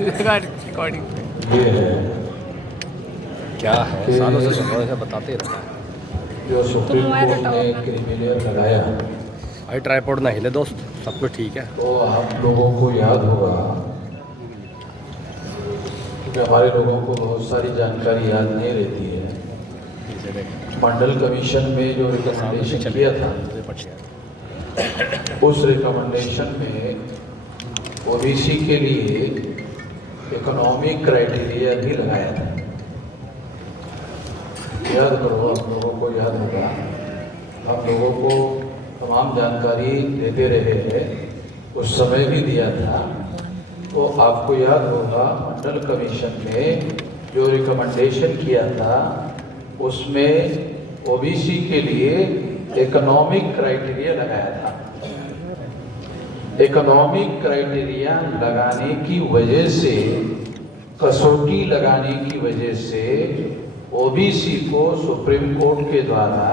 Recording ये है क्या है, सालों से ऐसा बताते रहता है। जो सुप्रीम कोर्ट ने क्रिमिनल लगाया, भाई ट्राइपॉड ना हिले दोस्त, सब कुछ ठीक है। तो आप लोगों को याद होगा, क्योंकि हमारे लोगों को बहुत सारी जानकारी याद नहीं रहती है। मंडल कमीशन में जो रिकमेंडेशन किया था, उस रिकमेंडेशन में ओबीसी के लिए इकोनॉमिक क्राइटेरिया भी लगाया था। याद करो, आप लोगों को याद होगा, हम लोगों को तमाम जानकारी देते रहे हैं, उस समय भी दिया था। तो आपको याद होगा, मंडल कमीशन ने जो रिकमेंडेशन किया था उसमें ओबीसी के लिए इकोनॉमिक क्राइटेरिया लगाया था। इकोनॉमिक क्राइटेरिया लगाने की वजह से, कसौटी लगाने की वजह से ओबीसी को सुप्रीम कोर्ट के द्वारा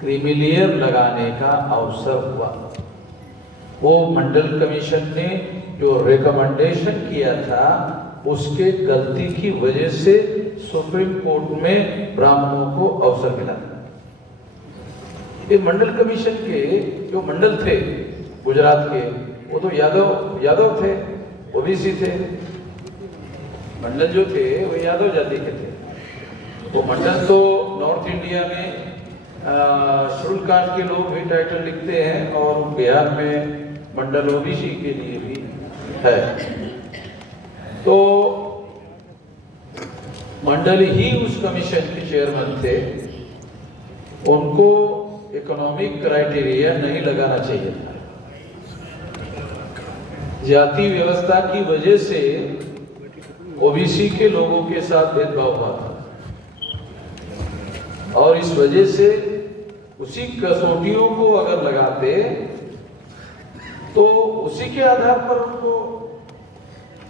क्रीमिलियर लगाने का अवसर हुआ। वो मंडल कमीशन ने जो रिकमेंडेशन किया था उसके गलती की वजह से सुप्रीम कोर्ट में ब्राह्मणों को अवसर मिला। ये मंडल कमीशन के जो मंडल थे गुजरात के, वो तो यादव थे, ओबीसी थे। मंडल जो थे वो यादव जाति के थे। वो मंडल तो नॉर्थ इंडिया में शेड्यूल कास्ट के लोग भी टाइटल लिखते हैं, और बिहार में मंडल ओबीसी के लिए भी है। तो मंडल ही उस कमीशन के चेयरमैन थे, उनको इकोनॉमिक क्राइटेरिया नहीं लगाना चाहिए था। जाति व्यवस्था की वजह से ओबीसी के लोगों के साथ भेदभाव हुआ था, और इस वजह से उसी कसौटियों को अगर लगाते तो उसी के आधार पर उनको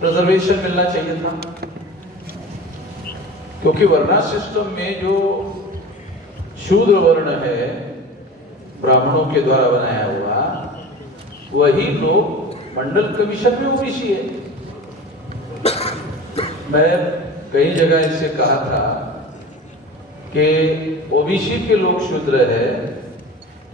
रिजर्वेशन मिलना चाहिए था। क्योंकि वर्णा सिस्टम में जो शूद्र वर्ण है ब्राह्मणों के द्वारा बनाया हुआ, वही लोग मंडल कमीशन में ओबीसी है। मैं कई जगह इससे कहा था कि ओबीसी के लोग शूद्र है,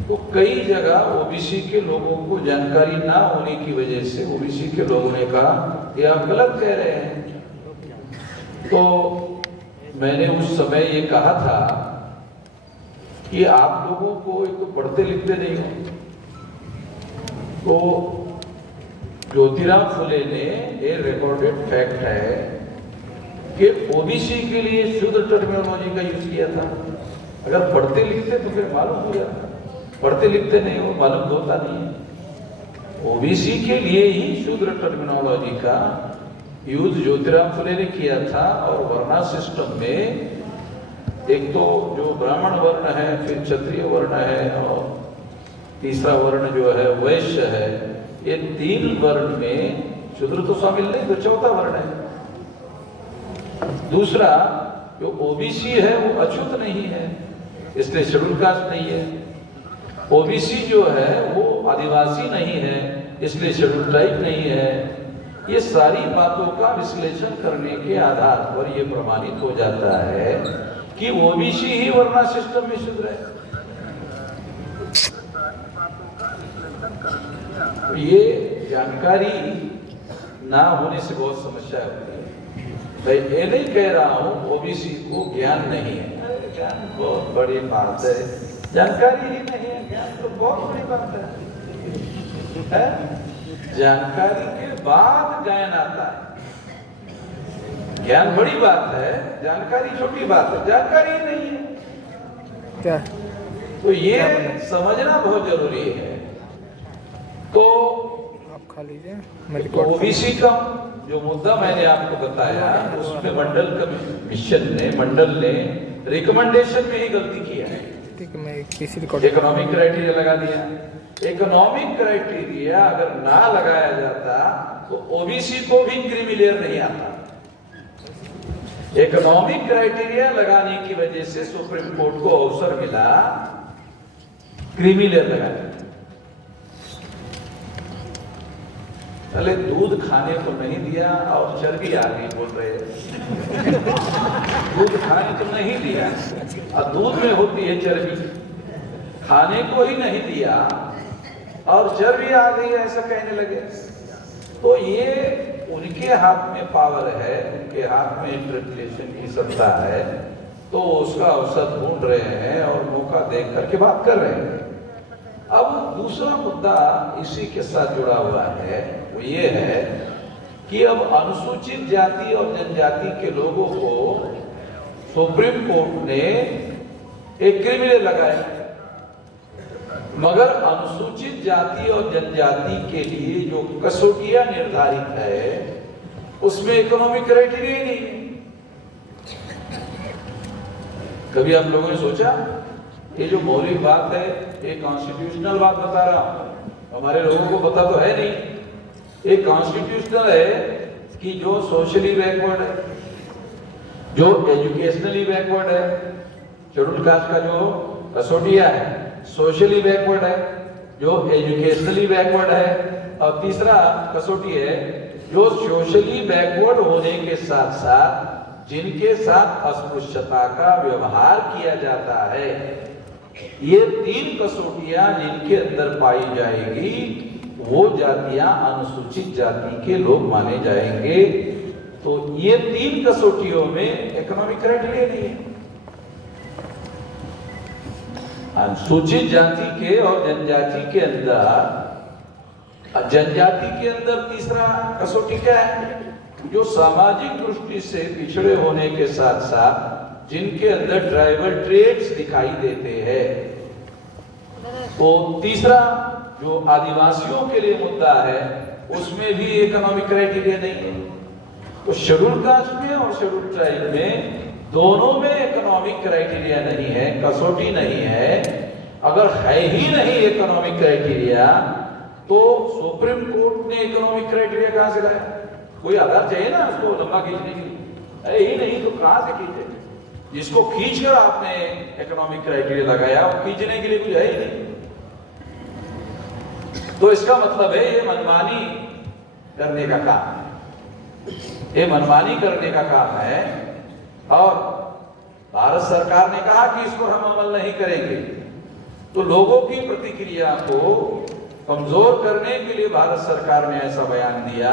तो कई जगह ओबीसी के लोगों को जानकारी ना होने की वजह से ओबीसी के लोगों ने कहा कि आप गलत कह रहे हैं। तो मैंने उस समय ये कहा था कि आप लोगों को एक तो पढ़ते लिखते नहीं हो। तो ज्योतिराव फुले ने, ये रिकॉर्डेड फैक्ट है कि ओबीसी के लिए शूद्र टर्मिनोलॉजी का यूज किया था। अगर पढ़ते लिखते तो फिर मालूम हो जाता, पढ़ते लिखते नहीं हो, मालूम होता नहीं है। ओबीसी के लिए ही शूद्र टर्मिनोलॉजी का यूज ज्योतिराव फुले ने किया था। और वर्णा सिस्टम में एक तो जो ब्राह्मण वर्ण है, फिर क्षत्रिय वर्ण है, और तीसरा वर्ण जो है वैश्य है। ये तीन वर्ण में शूद्र तो शामिल नहीं, तो चौथा वर्ण है। दूसरा जो ओबीसी है वो अछूत नहीं है, इसलिए शेड्यूल कास्ट नहीं है। ओबीसी जो है वो आदिवासी नहीं है, इसलिए शेड्यूल ट्राइब नहीं है। ये सारी बातों का विश्लेषण करने के आधार पर यह प्रमाणित हो जाता है कि ओबीसी ही वर्णा सिस्टम में शूद्र है। ये जानकारी ना होने से बहुत समस्या होती है। मैं ये नहीं कह रहा हूँ ओबीसी को ज्ञान नहीं है, ज्ञान बहुत बड़ी बात है। जानकारी ही नहीं है, ज्ञान तो बहुत बड़ी बात है? जानकारी के बाद ज्ञान आता है। ज्ञान बड़ी बात है, जानकारी छोटी बात है। जानकारी ही नहीं है क्या, तो ये समझना बहुत जरूरी है। तो आप खा लीजिए, मैं रिकॉर्ड ओबीसी का जो मुद्दा मैंने आपको बताया, उसमें मंडल कमीशन ने, मंडल ने रिकमेंडेशन में ही गलती किया है। ठीक है, मैं किसी रिकॉर्ड इकोनॉमिक क्राइटेरिया लगा दिया। इकोनॉमिक क्राइटेरिया अगर ना लगाया जाता तो ओबीसी को भी क्रीमिलियर नहीं आता। इकोनॉमिक क्राइटेरिया लगाने की वजह से सुप्रीम कोर्ट को अवसर मिला क्रीमिलियर लगाने। अरे दूध खाने को नहीं दिया और चर्बी आ गई बोल रहे हैं। दूध खाने को नहीं दिया और दूध में होती है चर्बी, खाने को ही नहीं दिया और चर्बी आ गई ऐसा कहने लगे। तो ये उनके हाथ में पावर है, उनके हाथ में इंटरप्रिटेशन की सत्ता है, तो उसका अवसर ढूंढ रहे हैं और मौका देख करके बात कर रहे हैं। अब दूसरा मुद्दा इसी के साथ जुड़ा हुआ है, वो ये है कि अब अनुसूचित जाति और जनजाति के लोगों को सुप्रीम कोर्ट ने एक क्रिमिनल लगाया, मगर अनुसूचित जाति और जनजाति के लिए जो कसौटियां निर्धारित है उसमें इकोनॉमिक क्राइटेरिया ही नहीं है। कभी आप लोगों ने सोचा ये जो मौलिक बात है, ये कॉन्स्टिट्यूशनल बात बता रहा हूं, हमारे लोगों को पता तो है नहीं, ये कॉन्स्टिट्यूशनल है कि जो सोशली बैकवर्ड है, जो एजुकेशनली बैकवर्ड है, शेड्यूल कास्ट का जो कसौटिया है सोशली बैकवर्ड है, जो एजुकेशनली बैकवर्ड है, और तीसरा कसौटी है जो सोशली बैकवर्ड होने के साथ साथ जिनके साथ अस्पृश्यता का व्यवहार किया जाता है। ये तीन कसौटियां जिनके अंदर पाई जाएगी वो जातियां अनुसूचित जाति के लोग माने जाएंगे। तो ये तीन कसौटियों में इकोनॉमिक क्राइटेरिया नहीं है। अनुसूचित जाति के और जनजाति के अंदर तीसरा कसौटी क्या है, जो सामाजिक दृष्टि से पिछड़े होने के साथ साथ जिनके अंदर ट्राइबल ट्रेड्स दिखाई देते हैं। तो तीसरा जो आदिवासियों के लिए मुद्दा है उसमें भी इकोनॉमिक क्राइटेरिया नहीं है। तो शेड्यूल कास्ट में और शेड्यूल ट्राइब में दोनों में इकोनॉमिक क्राइटेरिया नहीं है, कसौटी नहीं है। अगर है ही नहीं इकोनॉमिक क्राइटेरिया तो सुप्रीम कोर्ट ने इकोनॉमिक क्राइटेरिया कहां से लाया? कोई आधार चाहिए ना उसको लंबा खींचने के लिए। यही नहीं तो कहां से खींचे? जिसको खींचकर आपने इकोनॉमिक क्राइटेरिया लगाया वो खींचने के लिए कुछ है ही नहीं। तो इसका मतलब है ये मनमानी करने का काम है, ये मनमानी करने का काम है। और भारत सरकार ने कहा कि इस पर हम अमल नहीं करेंगे, तो लोगों की प्रतिक्रिया को कमजोर करने के लिए भारत सरकार ने ऐसा बयान दिया।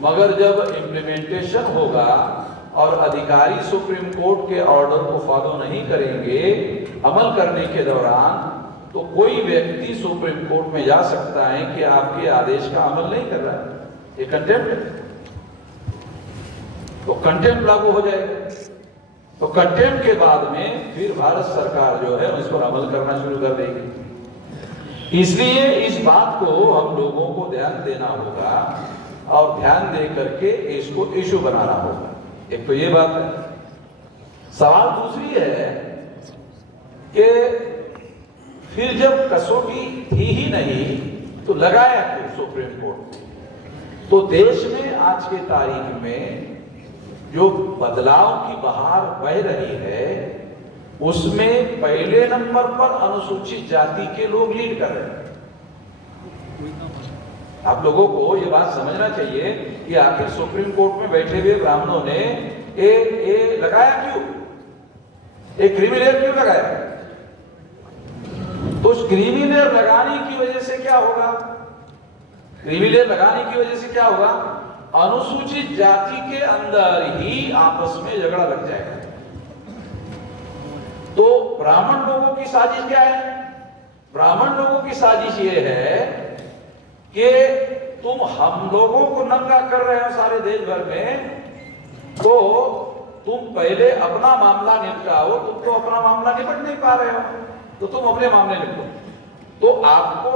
मगर जब इम्प्लीमेंटेशन होगा और अधिकारी सुप्रीम कोर्ट के ऑर्डर को फॉलो नहीं करेंगे अमल करने के दौरान, तो कोई व्यक्ति सुप्रीम कोर्ट में जा सकता है कि आपके आदेश का अमल नहीं कर रहा है, ये कंटेम्प्ट है। तो कंटेम्प्ट लागू हो जाएगा। तो कंटेम्प्ट के बाद में फिर भारत सरकार जो है उस पर अमल करना शुरू कर देगी। इसलिए इस बात को हम लोगों को ध्यान देना होगा और ध्यान दे करके इसको इशू बनाना होगा। एक तो ये बात है। सवाल दूसरी है कि फिर जब कसौटी थी ही नहीं तो लगाया क्यों सुप्रीम कोर्ट? तो देश में आज के तारीख में जो बदलाव की बहार बह रही है उसमें पहले नंबर पर अनुसूचित जाति के लोग लीड कर रहे हैं। आप लोगों को ये बात समझना चाहिए कि आखिर सुप्रीम कोर्ट में बैठे हुए ब्राह्मणों ने ये लगाया क्यों, एक क्रिमिनल क्यों लगाया? तो उस क्रिमिनल लगाने की वजह से क्या होगा? क्रिमिनल लगाने की वजह से क्या होगा? अनुसूचित जाति के अंदर ही आपस में झगड़ा लग जाएगा। तो ब्राह्मण लोगों की साजिश क्या है? ब्राह्मण लोगों की साजिश ये है कि तुम हम लोगों को नंगा कर रहे हो सारे देश भर में, तो तुम पहले अपना मामला निपटाओ। तुम तो अपना मामला निपट नहीं पा रहे हो, तो तुम अपने मामले निपटो। तो आपको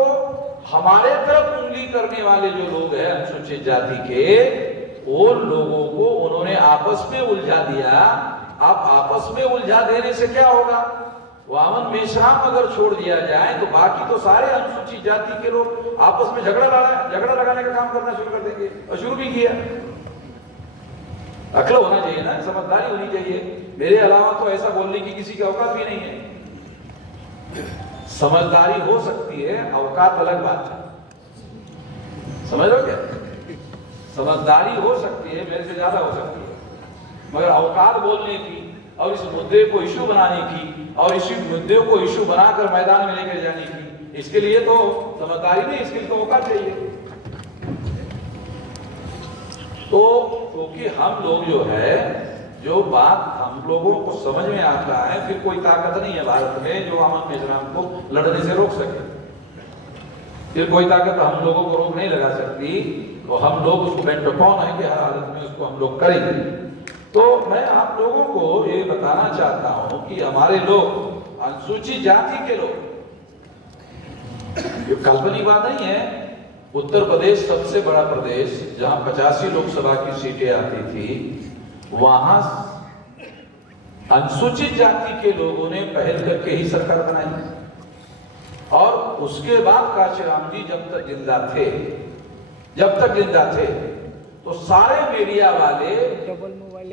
हमारे तरफ उंगली करने वाले जो लोग हैं अनुसूचित जाति के, उन लोगों को उन्होंने आपस में उलझा दिया। आप आपस में उलझा देने से क्या होगा? वामन मेश्राम अगर छोड़ दिया जाए तो बाकी तो सारे अनुसूचित जाति के लोग आपस में झगड़ा लगाने का काम करना शुरू कर देंगे, और शुरू भी किया। अक्ल होना चाहिए ना, समझदारी होनी चाहिए। मेरे अलावा तो ऐसा बोलने की किसी की औकात भी नहीं है। समझदारी हो सकती है, औकात अलग बात है। समझ लो क्या? समझदारी हो सकती है, मेरे से ज्यादा हो सकती है, मगर औकात बोलने की और इस मुद्दे को इशू बनाने की और इसी मुद्दे को इशू बनाकर मैदान में लेकर जाने की, इसके लिए तो समझदारी नहीं, इसके लिए तो औकात चाहिए। तो क्योंकि हम लोग जो है, जो बात हम लोगों को समझ में आता है, फिर कोई ताकत नहीं है भारत में जो अमन मेजराम को लड़ने से रोक सके, फिर कोई ताकत हम लोगों को रोक नहीं लगा सकती। तो हम लोग उसको बेंट अपॉन है कि हर हालत में उसको हम लोग करेंगे। तो मैं आप लोगों को ये बताना चाहता हूं कि हमारे लोग अनुसूचित जाति के लोग, ये काल्पनिक बात नहीं है। उत्तर प्रदेश सबसे बड़ा प्रदेश, जहां 85 लोकसभा की सीटें आती थी, वहां अनुसूचित जाति के लोगों ने पहल करके ही सरकार बनाई। और उसके बाद काशीराम जी जब तक जिंदा थे तो सारे मीडिया वाले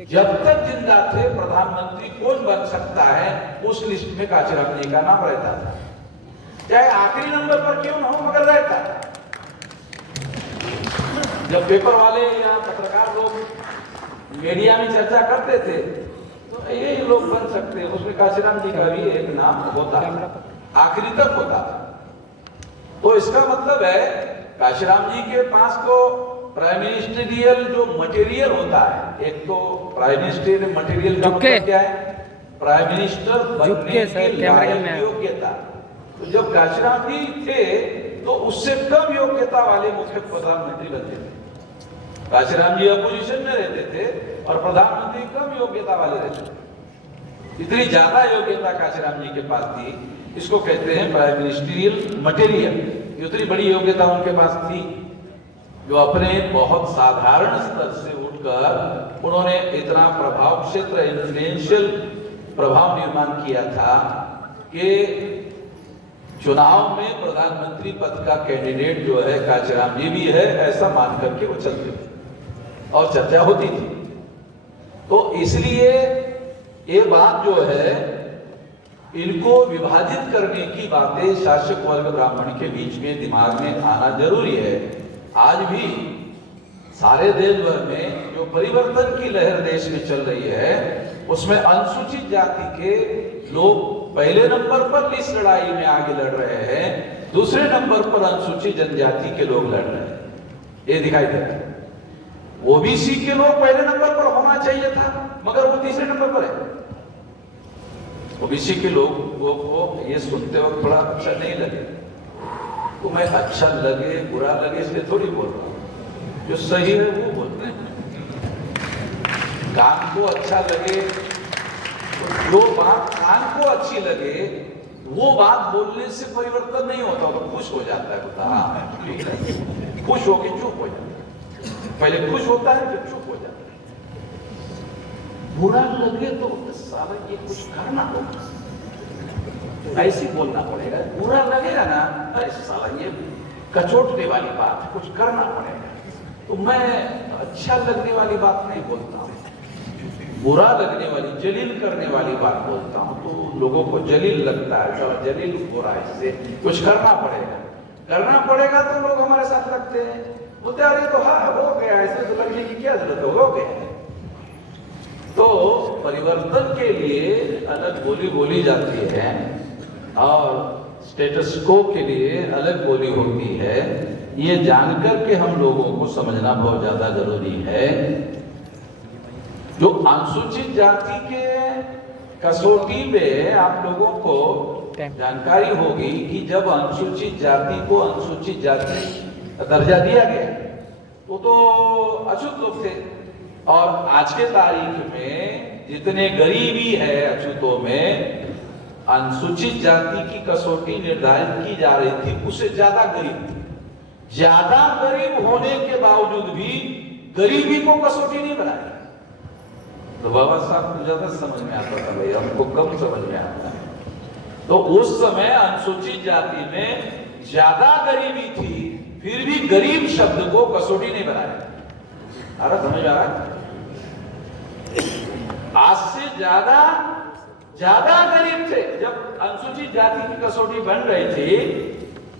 जब तक जिंदा थे, प्रधानमंत्री कौन बन सकता है उस लिस्ट में काशीराम जी का नाम रहता था, चाहे आखिरी नंबर पर क्यों ना हो, मगर रहता था। जब पेपर वाले या पत्रकार लोग मीडिया में चर्चा करते थे तो ये लोग बन सकते हैं, उसमें काशीराम जी का भी एक नाम होता है, आखिरी तक होता था। तो इसका मतलब है काशीराम जी के पास तो प्राइम मिनिस्टरियल जो मटेरियल होता है, एक तो प्राइम मिनिस्टरियल मटेरियल का मतलब क्या है, प्राइम मिनिस्टर बनने की लायक योग्यता। तो जब काशीराम जी थे तो उससे कम योग्यता वाले मुख्य प्रधानमंत्री बनते थे। काशीराम जी अपोजिशन में रहते थे और प्रधानमंत्री कम योग्यता वाले रहते थे। इतनी ज्यादा योग्यता काशीराम जी के पास थी, इसको कहते हैं प्राइम मिनिस्टरियल मटेरियल। इतनी बड़ी योग्यता उनके पास थी, जो अपने बहुत साधारण स्तर से उठकर उन्होंने इतना प्रभाव क्षेत्र, इन्फ्लुएंशियल प्रभाव निर्माण किया था कि चुनाव में प्रधानमंत्री पद का कैंडिडेट जो है काशीराम जी भी है, ऐसा मान करके वो चलते थे और चर्चा होती थी। तो इसलिए ये बात जो है, इनको विभाजित करने की बातें शासक वर्ग ब्राह्मण के बीच में दिमाग में आना जरूरी है। आज भी सारे देश भर में जो परिवर्तन की लहर देश में चल रही है, उसमें अनुसूचित जाति के लोग पहले नंबर पर इस लड़ाई में आगे लड़ रहे हैं, दूसरे नंबर पर अनुसूचित जनजाति के लोग लड़ रहे हैं, ये दिखाई देता है। ओबीसी के लोग पहले नंबर पर होना चाहिए था, मगर वो तीसरे नंबर पर है। ओबीसी के लोगों को ये सुनते वक्त बड़ा अच्छा नहीं लगे, तो मैं अच्छा लगे बुरा लगे इसलिए थोड़ी बोल रहा हूं, जो सही है वो बोलते हैं। कान को अच्छा लगे, जो बात कान को अच्छी लगे वो बात बोलने से परिवर्तन नहीं होता, तो खुश हो जाता है, बोलता हाँ ठीक है, खुश होके चुप हो जाता है। पहले खुश होता है फिर चुप हो जाता है। बुरा लगे तो साला ये कुछ करना होगा, ऐसे बोलना पड़ेगा। बुरा लगेगा ना, अरे साला ये कचोटने वाली बात, कुछ करना पड़ेगा। तो मैं अच्छा लगने वाली बात नहीं बोलता हूँ, बुरा लगने वाली, जलील करने वाली बात बोलता हूँ। तो लोगों को जलील लगता है, चलो जलील हो रहा है, इससे कुछ करना पड़ेगा तो लोग हमारे साथ लगते हैं, बोलते अरे तो हाँ हो गया, ऐसे तो लगने की क्या जरूरत है, हो गया। तो परिवर्तन के लिए अलग बोली बोली जाती है और स्टेटस को के लिए अलग बोली होती है, ये जानकर के हम लोगों को समझना बहुत ज्यादा जरूरी है। जो अनुसूचित जाति के कसौटी पे आप लोगों को जानकारी होगी कि जब अनुसूचित जाति को अनुसूचित जाति दर्जा दिया गया तो अछूत लोग थे, और आज के तारीख में जितने गरीबी है अछूतों में, अनुसूचित जाति की कसौटी निर्धारित की जा रही थी, उससे ज्यादा गरीब थी। ज्यादा गरीब होने के बावजूद भी गरीबी को कसौटी नहीं बनाई। तो बाबा साहब को ज्यादा समझ में आता था, भाई हमको कम समझ में आता है। तो उस समय अनुसूचित जाति में ज्यादा गरीबी थी, फिर भी गरीब शब्द को कसौटी नहीं बनाया। अरे समझ आ रहा है? आज से ज्यादा गरीब थे जब अनुसूचित जाति की कसौटी बन रही थी,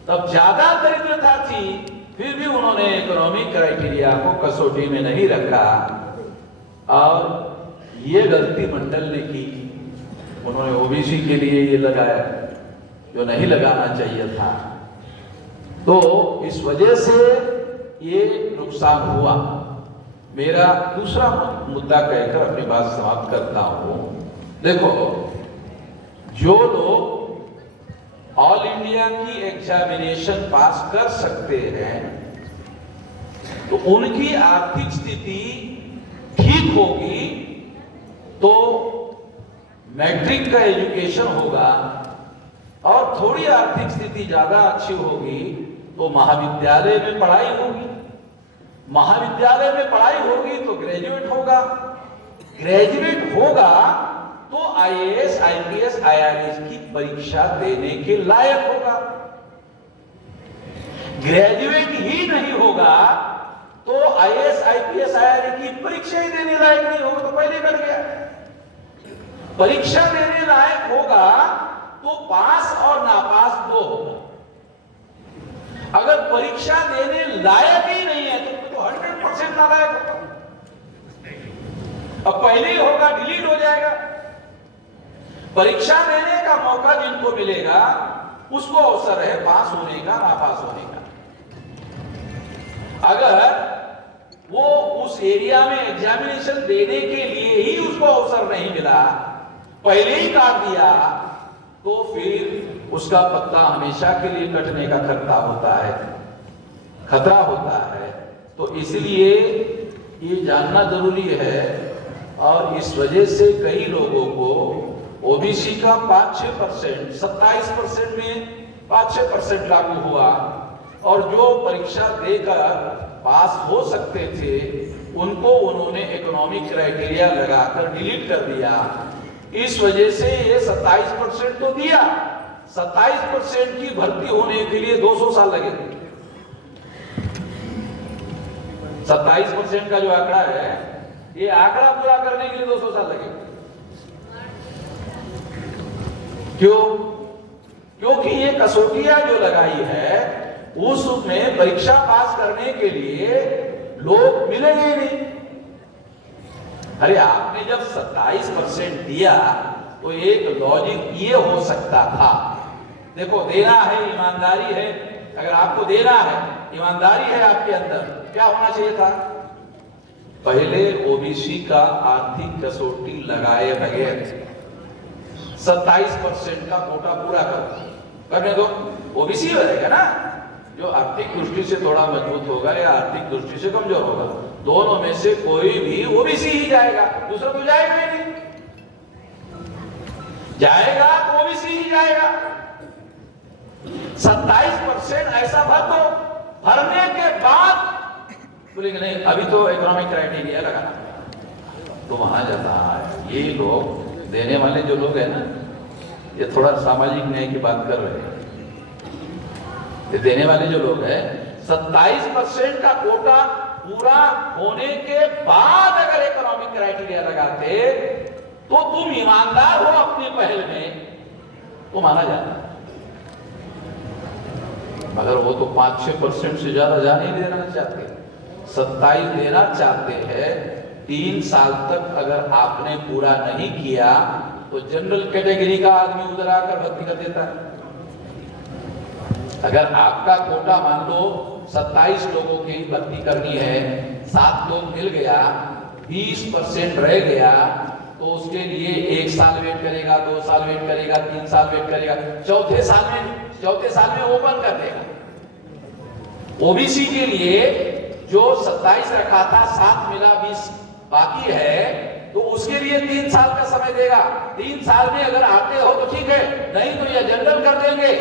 तब ज्यादा दरिद्रता थी, फिर भी उन्होंने इकोनॉमिक क्राइटेरिया को कसौटी में नहीं रखा और ये गलती मंडल ने की। उन्होंने ओबीसी के लिए ये लगाया जो नहीं लगाना चाहिए था। तो इस वजह से ये नुकसान हुआ। मेरा दूसरा मुद्दा कहकर अपनी बात समाप्त करता हूं। देखो, जो लोग ऑल इंडिया की एग्जामिनेशन पास कर सकते हैं तो उनकी आर्थिक स्थिति ठीक होगी तो मैट्रिक का एजुकेशन होगा, और थोड़ी आर्थिक स्थिति ज्यादा अच्छी होगी तो महाविद्यालय में पढ़ाई होगी। महाविद्यालय में पढ़ाई होगी तो ग्रेजुएट होगा, ग्रेजुएट होगा तो आईएएस, आईपीएस, आईआरएस की परीक्षा देने के लायक होगा। ग्रेजुएट ही नहीं होगा तो आईएएस, आईपीएस, आईआरएस की परीक्षा ही देने लायक नहीं होगा, तो पहले कर गया। परीक्षा देने लायक होगा तो पास और नापास दो होगा। अगर परीक्षा देने लायक ही नहीं है तो 100% नालायक होगा। अब पहले ही होगा, डिलीट हो जाएगा। परीक्षा देने का मौका जिनको मिलेगा उसको अवसर है पास होने का, नापास होने का। अगर वो उस एरिया में एग्जामिनेशन देने के लिए ही उसको अवसर नहीं मिला, पहले ही काट दिया, तो फिर उसका पत्ता हमेशा के लिए कटने का खतरा होता है। तो इसलिए ये जानना जरूरी है। और इस वजह से कई लोगों को ओबीसी का 5-6%, 27% में 5-6% लागू हुआ, और जो परीक्षा देकर पास हो सकते थे उनको उन्होंने इकोनॉमिक क्राइटेरिया लगाकर डिलीट कर दिया। इस वजह से ये 27% तो दिया, 27% की भर्ती होने के लिए 200 साल लगेंगे। 27% का जो आंकड़ा है, ये आंकड़ा पूरा करने के लिए 200 साल लगेगा। क्यों? क्योंकि ये कसौटियां जो लगाई है उसमें परीक्षा पास करने के लिए लोग मिलेंगे नहीं। अरे आपने जब 27% दिया तो एक लॉजिक ये हो सकता था, देखो देना है, ईमानदारी है, अगर आपको देना है, ईमानदारी है आपके अंदर, क्या होना चाहिए था? पहले ओबीसी का आर्थिक कसौटी लगाए बगैर 27% का कोटा पूरा करने दो, ओबीसी रहेगा ना। जो आर्थिक दृष्टि से थोड़ा मजबूत होगा या आर्थिक दृष्टि से कमजोर होगा, दोनों में से कोई भी ओबीसी ही जाएगा, दूसरा तो जाएगा ही नहीं। जाएगा तो ओबीसी ही जाएगा। 27% ऐसा भर दो, भरने के बाद बोलेंगे नहीं अभी तो इकोनॉमिक क्राइटेरिया लगाना, तो वहां जाता है। ये लोग देने वाले जो लोग हैं ना, ये थोड़ा सामाजिक न्याय की बात कर रहे हैं। ये देने वाले जो लोग हैं 27% का कोटा पूरा होने के बाद अगर इकोनॉमिक क्राइटेरिया लगाते तो तुम ईमानदार हो अपनी पहल में, तो माना जाता। मगर वो तो 5-6% से ज्यादा जा नहीं देना चाहते, 27 देना चाहते हैं। 3 साल तक अगर आपने पूरा नहीं किया तो जनरल कैटेगरी का आदमी उधर आकर भर्ती कर देता है। अगर आपका कोटा मान लो 27 लोगों की भर्ती करनी है, 7 लोग मिल गया, 20% रह गया, तो उसके लिए 1 साल वेट करेगा, 2 साल वेट करेगा, 3 साल वेट करेगा, चौथे साल में ओपन कर देगा। ओबीसी के लिए जो 27 रखा था, 7 मिला, 20 बाकी है, तो उसके लिए 3 साल का समय देगा। 3 साल में अगर आते हो तो ठीक है, नहीं तो ये जनरल कर देंगे।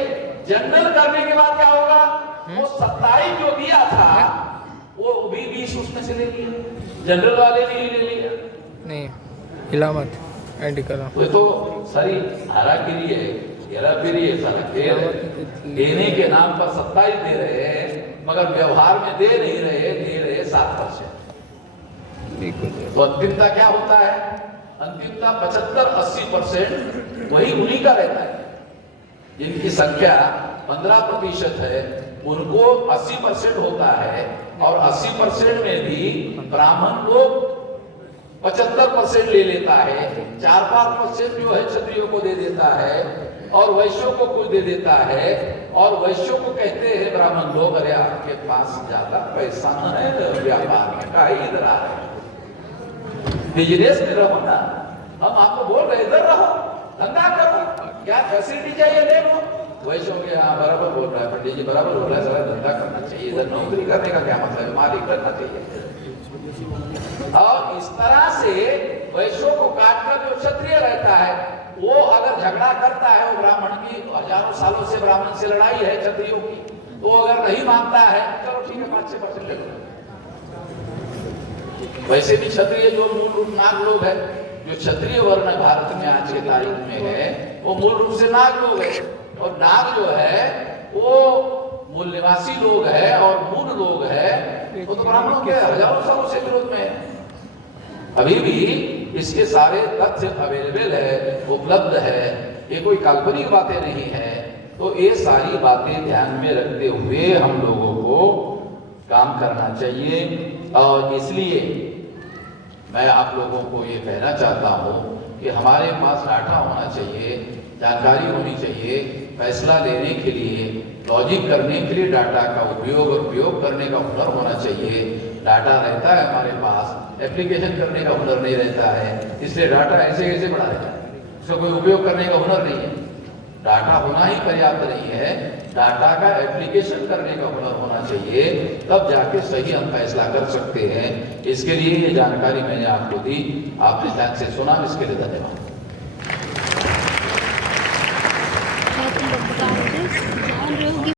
जनरल करने के बाद क्या होगा? वो 27 जो दिया था वो भी 20 उसमें से ले लिया, जनरल वाले ने ही ले लिया। नहीं, इलामत एंड करा, तो सारी हारागिरी है, हेराफेरी है। सारा देने के नाम पर 27 दे रहे हैं, मगर व्यवहार में दे नहीं रहे, दे रहे 7%। तो अंतिमता क्या होता है? अंतिमता 75-80% वही उन्हीं का रहता है, जिनकी संख्या 15% है, उनको 80% होता है और 80% में भी ब्राह्मण लोग 75% ले लेता है, 4-5% जो है क्षत्रियों को दे देता है और वैश्यों को कुछ दे देता है। और वैश्यों को कहते हैं ब्राह्मण लोग, अरे आपके पास ज्यादा पैसा न है व्यापार में का इधर आ रहे, बिजनेस में रहो ना, हम आपको बोल रहे इधर रहो, धंधा करो, क्या फैसिलिटी चाहिए ले लो। वैश्यों के यहाँ बराबर बोल रहा है, पंडित जी बराबर बोल रहा है, सारा धंधा करना चाहिए, इधर नौकरी करने का क्या मतलब है, मालिक करना चाहिए। और इस तरह से वैश्यों को काटकर जो क्षत्रिय रहता है वो अगर झगड़ा करता है, वो ब्राह्मण की हजारों सालों से ब्राह्मण से लड़ाई है क्षत्रियों की, तो अगर नहीं मानता है चलो ठीक है 5-6% ले लो। वैसे भी क्षत्रिय जो मूल रूप नाग लोग है, जो क्षत्रिय वर्ण भारत में आज के तारीख में है वो मूल रूप से नाग लोग है। और नाग जो है वो मूल निवासी लोग है और मूल लोग है, वो तो ब्राह्मणों के हजारों सालों से विरोध में है। अभी भी इसके सारे तथ्य अवेलेबल है, उपलब्ध है, ये कोई काल्पनिक बातें नहीं है। तो ये सारी बातें ध्यान में रखते हुए हम लोगों को काम करना चाहिए। और इसलिए मैं आप लोगों को ये कहना चाहता हूँ कि हमारे पास डाटा होना चाहिए, जानकारी होनी चाहिए, फैसला लेने के लिए, लॉजिक करने के लिए डाटा का उपयोग और प्रयोग करने का हुनर होना चाहिए। डाटा रहता है हमारे पास, एप्लीकेशन करने का हुनर नहीं रहता है, इसलिए डाटा ऐसे ऐसे पड़ा रहता है, उसका कोई उपयोग करने का हुनर नहीं है। डाटा होना ही पर्याप्त नहीं है, डाटा का एप्लीकेशन करने का हुनर होना चाहिए, तब जाके सही हम फैसला कर सकते हैं। इसके लिए ये जानकारी मैंने आपको दी, आपने ध्यान से सुना, इसके लिए धन्यवाद। तुम लोग बता रहे थे